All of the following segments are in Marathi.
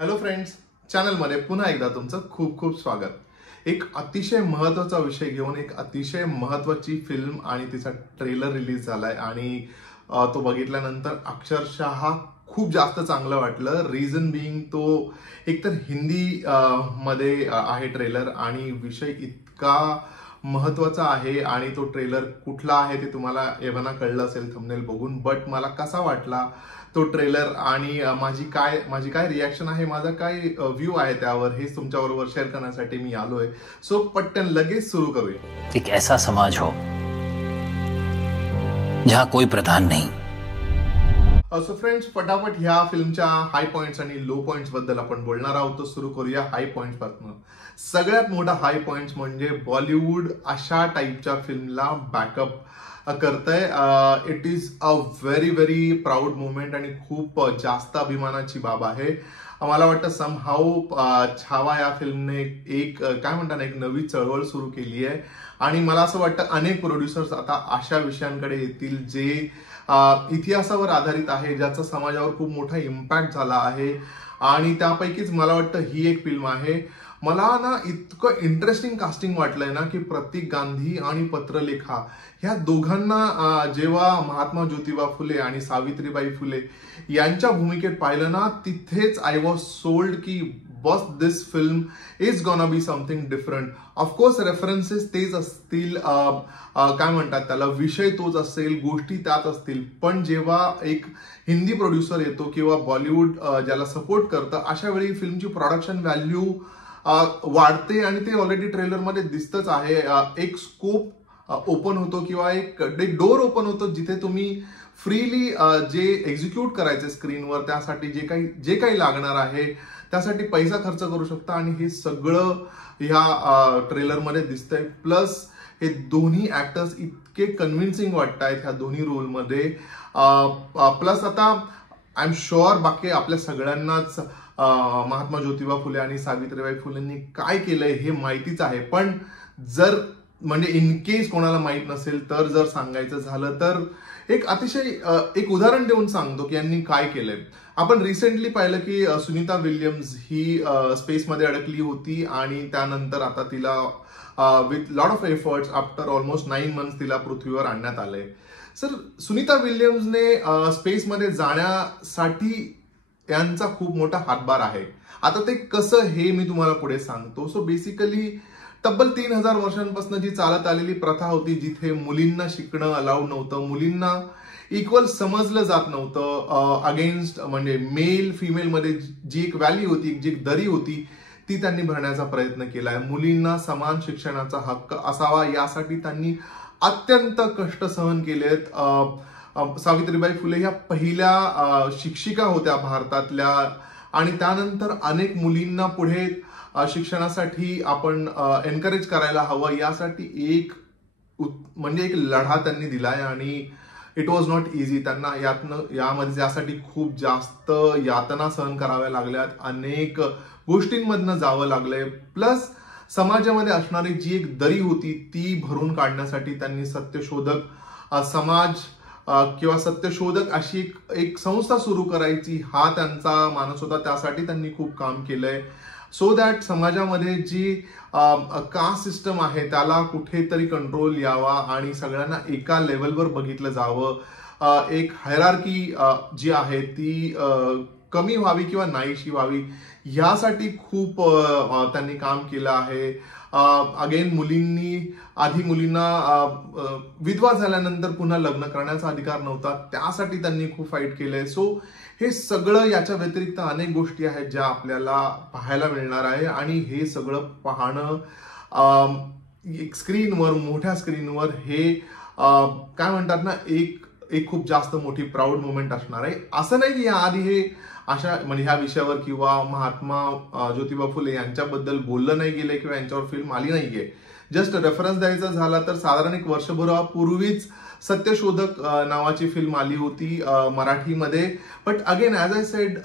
हॅलो फ्रेंड्स, चॅनलमध्ये पुन्हा एकदा तुमचं खूप खूप स्वागत। एक अतिशय महत्त्वाचा विषय घेऊन एक अतिशय महत्त्वाची फिल्म आणि तिचा ट्रेलर रिलीज झालाय आणि तो बघितल्यानंतर अक्षरशः खूप जास्त चांगलं वाटलं। रिझन बिईंग तो एकतर हिंदी मध्ये आहे ट्रेलर आणि विषय इतका महत्त्वाचा आहे आणि तो ट्रेलर कुठला आहे ते तुम्हाला एव्हाना कळलं असेल थंबनेल बघून। बट मला कसा वाटला तो ट्रेलर आणि माझी काय रिॲक्शन आहे, माझा काय व्ह्यू आहे त्यावर, हेच तुमच्याबरोबर शेअर करण्यासाठी मी आलोय। सो पटकन लगेच सुरू करूया। एक ऐसा समाज हो जहां कोई प्रधान नहीं। सो फ्रेंड्स, फटाफट ह्या फिल्मच्या हाय पॉइंट्स आणि लो पॉइंट्स बद्दल आपण बोलणार आहोत। तो सुरू करूया हाय पॉइंट्स पासून। सगळ्यात मोठा हाय पॉइंट्स म्हणजे बॉलिवूड अशा टाईपच्या फिल्मला बॅकअप करतंय। It is a very very proud moment आणि खूप जास्त अभिमानाची बाब आहे। मला वाटतं समहाऊ छावा या फिल्मने एक काय म्हणतात एक नवी चळवळ सुरू केली आहे आणि मला असं वाटतं अनेक प्रोड्युसर्स आता अशा विषयांकडे येतील जे इतिहासावर आधारित आहे, ज्याचा समाजावर खूप मोठा इम्पॅक्ट झाला आहे आणि त्यापैकीच मला वाटतं ही एक फिल्म आहे। मला ना इतकं इंटरेस्टिंग कास्टिंग वाटलंय ना की प्रतीक गांधी आणि पत्रलेखा ह्या दोघांना जेव्हा महात्मा ज्योतिबा फुले आणि सावित्रीबाई फुले यांच्या भूमिकेत पाहिलं ना, तिथेच आय वॉज सोल्ड की बस this film is gonna be something different. Of course references तेच असतील, काय म्हणतात त्याला, विषय तोच असेल, गोष्टी त्यात असतील, पण जेव्हा एक हिंदी प्रोड्युसर येतो किंवा बॉलिवूड ज्याला सपोर्ट करतं, अशा वेळी फिल्मची प्रोडक्शन व्हॅल्यू वाढते आणि ते ऑलरेडी ट्रेलरमध्ये दिसतच आहे। एक स्कोप ओपन होतो किंवा एक डोर ओपन होतो जिथे तुम्ही फ्रीली जे एक्झिक्यूट करायचे स्क्रीनवर त्यासाठी जे काही लागणार आहे त्यासाठी पैसा खर्च करू शकता आणि हे सगळं ह्या ट्रेलरमध्ये दिसतंय। प्लस हे दोन्ही ऍक्टर्स इतके कन्व्हिन्सिंग वाटतायत ह्या दोन्ही रोलमध्ये। प्लस आता आय एम शुअर बाकी आपल्या सगळ्यांनाच महात्मा ज्योतिबा फुले आणि सावित्रीबाई फुलेंनी काय केलंय हे माहितीच आहे, पण जर म्हणजे इन केस कोणाला माहित नसेल तर जर सांगायचं झालं तर एक अतिशय एक उदाहरण देऊन सांगतो की यांनी काय केलंय। आपण रिसेंटली पाहिलं की सुनीता विल्यम्स ही स्पेसमध्ये अडकली होती आणि त्यानंतर आता तिला with lot of efforts after almost 9 months तिला पृथ्वीवर आणण्यात आलंय। सर, सुनीता विल्यम्सने स्पेसमध्ये जाण्यासाठी यांचा खूप मोठा हातभार आहे। आता ते कसं हे मी तुम्हाला पुढे सांगतो। सो बेसिकली तब्बल 3000 वर्षांपासून जी चालत आलेली प्रथा होती जिथे मुलींना शिकणं अलाउड नव्हतं, मुलींना इक्वल समजलं जात नव्हतं, अगेन्स्ट म्हणजे मेल फिमेल मध्ये जी एक व्हॅल्यू होती, जी एक दरी होती ती त्यांनी भरण्याचा प्रयत्न केलाय। मुलींना समान शिक्षणाचा हक्क असावा यासाठी त्यांनी अत्यंत कष्ट सहन केलेत। सावित्रीबाई फुले ह्या पहिल्या शिक्षिका होत्या भारतातल्या आणि त्यानंतर अनेक मुलींना पुढे शिक्षणासाठी आपण एनकरेज करायला हवं यासाठी एक लढा त्यांनी दिलाय आणि इट वॉज नॉट इझी। त्यांना यासाठी खूप जास्त यातना सहन कराव्या लागल्यात, अनेक गोष्टींमधनं जावं लागलंय। प्लस समाजामध्ये असणारी जी एक दरी होती ती भरून काढण्यासाठी त्यांनी सत्यशोधक समाज किंवा सत्यशोधक अशी एक संस्था सुरू करायची हा त्यांचा मानस होता। त्यासाठी त्यांनी खूप काम केलंय सो दॅट समाजामध्ये जी कास्ट सिस्टम आहे त्याला कुठेतरी कंट्रोल यावा आणि सगळ्यांना एका लेवलवर बघितलं जावं। एक हायरार्की जी आहे ती कमी व्हावी किंवा नाहीशी व्हावी यासाठी खूप त्यांनी काम केलं आहे। अगेन मुलींना विधवा झाल्यानंतर पुन्हा लग्न करण्याचा अधिकार नव्हता, त्यासाठी त्यांनी खूप फाईट केलंय। सो हे सगळं याच्या व्यतिरिक्त अनेक गोष्टी आहेत ज्या आपल्याला पाहायला मिळणार आहे आणि हे सगळं पाहणं एक स्क्रीनवर, मोठ्या स्क्रीनवर हे काय म्हणतात ना एक खूप जास्त मोठी प्राऊड मोमेंट असणार आहे। असं नाही की याआधी हे अशा म्हणजे ह्या विषयावर किंवा महात्मा ज्योतिबा फुले यांच्याबद्दल बोललं नाही गेलंय किंवा यांच्यावर फिल्म आली नाहीये। जस्ट रेफरन्स द्यायचा झाला तर साधारण एक वर्षभरापूर्वीच सत्यशोधक नावाची फिल्म आली होती मराठीमध्ये। But again as I said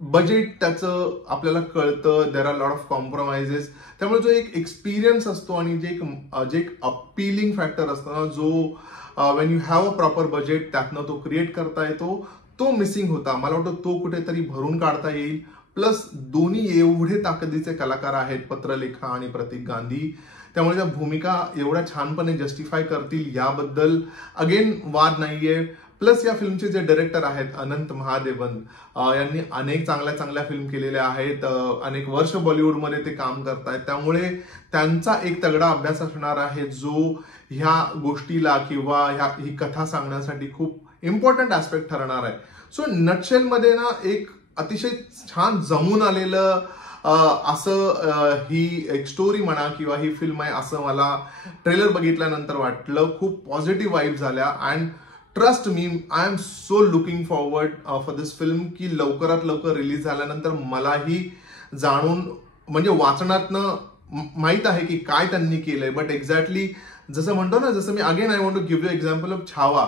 budget त्याचं आपल्याला कळतं, there are lot of compromises, त्यामुळे जो एक एक्सपिरियन्स असतो आणि जे एक अपीलिंग फॅक्टर असतो ना, जो Wien you have a proper budget त्यातनं तो क्रिएट करता येतो, तो मिसिंग होता। मला वाटतं तो कुठेतरी भरून काढता येईल। प्लस दोन्ही एवढे ताकदीचे कलाकार आहेत, पत्रलेखा आणि प्रतीक गांधी. त्यामुळे त्या भूमिका एवढ्या छानपणे जस्टिफाय करतील याबद्दल अगेन वाद नाहीये. प्लस या फिल्मचे जे डायरेक्टर आहेत अनंत महादेवन यांनी अनेक चांगल्या फिल्म केलेल्या आहेत, अनेक वर्ष बॉलिवूडमध्ये ते काम करतायत. त्यामुळे त्यांचा एक तगडा अभ्यास असणार आहे जो ह्या गोष्टीला किंवा ही कथा सांगण्यासाठी खूप इम्पॉर्टंट ऍस्पेक्ट ठरणार आहे. सो नटशेल मध्ये ना एक अतिशय छान जमून आलेलं असं ही एक स्टोरी म्हणा किंवा ही फिल्म आहे असं मला ट्रेलर बघितल्यानंतर वाटलं. खूप पॉझिटिव्ह वाईब झाल्या and trust me, I am so looking forward for this film की लवकरात लवकर रिलीज झाल्यानंतर मलाही जाणून म्हणजे वाचनातनं माहित आहे की काय त्यांनी केलंय. बट एक्झॅक्टली जसं म्हणतो ना, जसं मी again I want to give you example of Chhaava,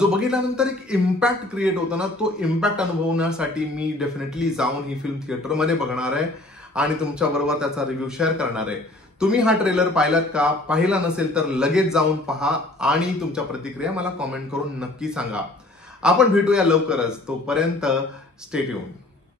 जो बघितल्यानंतर एक इम्पॅक्ट क्रिएट होतो ना, तो इम्पॅक्ट अनुभवण्यासाठी मी डेफिनेटली जाऊन ही फिल्म थिएटरमध्ये बघणार आहे आणि तुमच्या बरोबर त्याचा रिव्ह्यू शेअर करणार आहे. तुम्ही हा ट्रेलर पाहिलात का? पाहिला नसेल तर लगेच जाऊन पहा आणि तुमच्या प्रतिक्रिया मला कॉमेंट करून नक्की सांगा. आपण भेटूया लवकरच. तोपर्यंत स्टे ट्यून्ड.